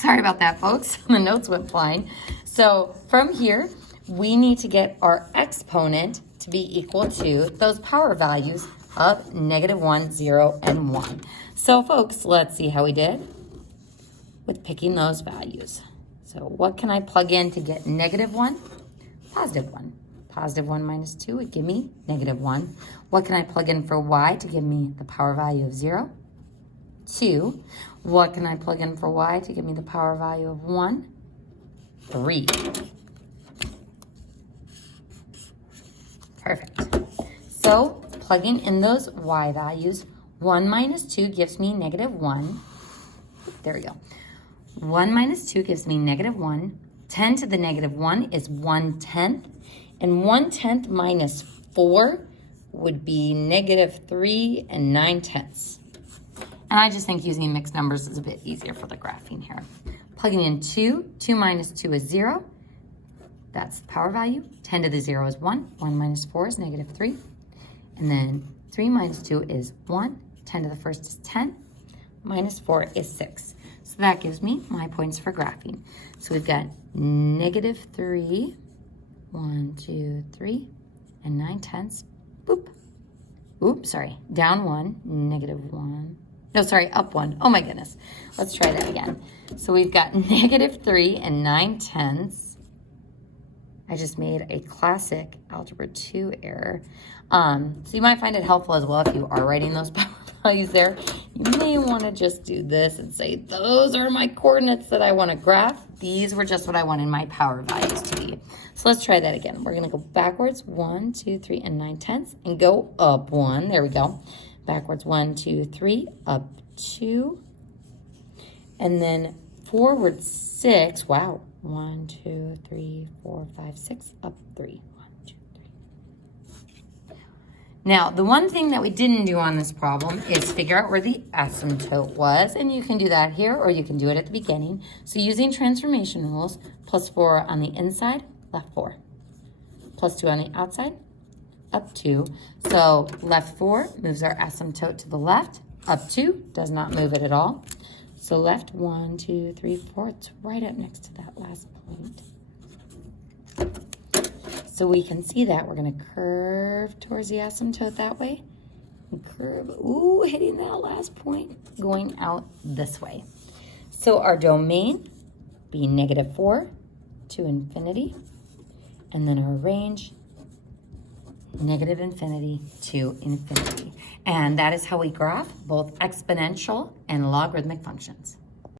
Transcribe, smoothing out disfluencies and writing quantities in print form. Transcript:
Sorry about that, folks. The notes went flying. So from here, we need to get our exponent to be equal to those power values of -1, 0, and 1. So folks, let's see how we did with picking those values. So what can I plug in to get -1? +1. +1 minus 2 would give me -1. What can I plug in for y to give me the power value of 0? 2. What can I plug in for y to give me the power value of 1? 3. Perfect. So plugging in those y values, 1 minus 2 gives me -1. There we go. 1 minus 2 gives me -1. 10 to the -1 is 1/10. And 1/10 minus 4 would be -3 and 9/10. And I just think using mixed numbers is a bit easier for the graphing here. Plugging in 2, 2 minus 2 is 0. That's the power value. 10 to the 0 is 1. 1 minus 4 is -3. And then 3 minus 2 is 1. 10 to the first is 10. Minus 4 is 6. So that gives me my points for graphing. So we've got -3, 1, 2, 3, and 9/10. Boop. Oops, sorry. Down 1, -1. No, sorry, up 1. Oh my goodness. Let's try that again. So we've got -3 and 9/10. I just made a classic Algebra 2 error. So you might find it helpful as well if you are writing those power values there. You may want to just do this and say, those are my coordinates that I want to graph. These were just what I wanted my power values to be. So let's try that again. We're going to go backwards, 1, 2, 3, and 9/10, and go up 1. There we go. Backwards, 1, 2, 3, up 2. And then forward 6. Wow. 1, 2, 3, 4, 5, 6, up 3. 1, 2, 3. Now, the one thing that we didn't do on this problem is figure out where the asymptote was, and you can do that here or you can do it at the beginning. So using transformation rules, +4 on the inside, left 4. +2 on the outside, up 2. So left 4 moves our asymptote to the left. Up 2 does not move it at all. So left 1, 2, 3, 4. It's right up next to that last point. So we can see that. We're going to curve towards the asymptote that way. And curve, ooh, hitting that last point, going out this way. So our domain be -4 to infinity. And then our range, -infinity to infinity. And that is how we graph both exponential and logarithmic functions.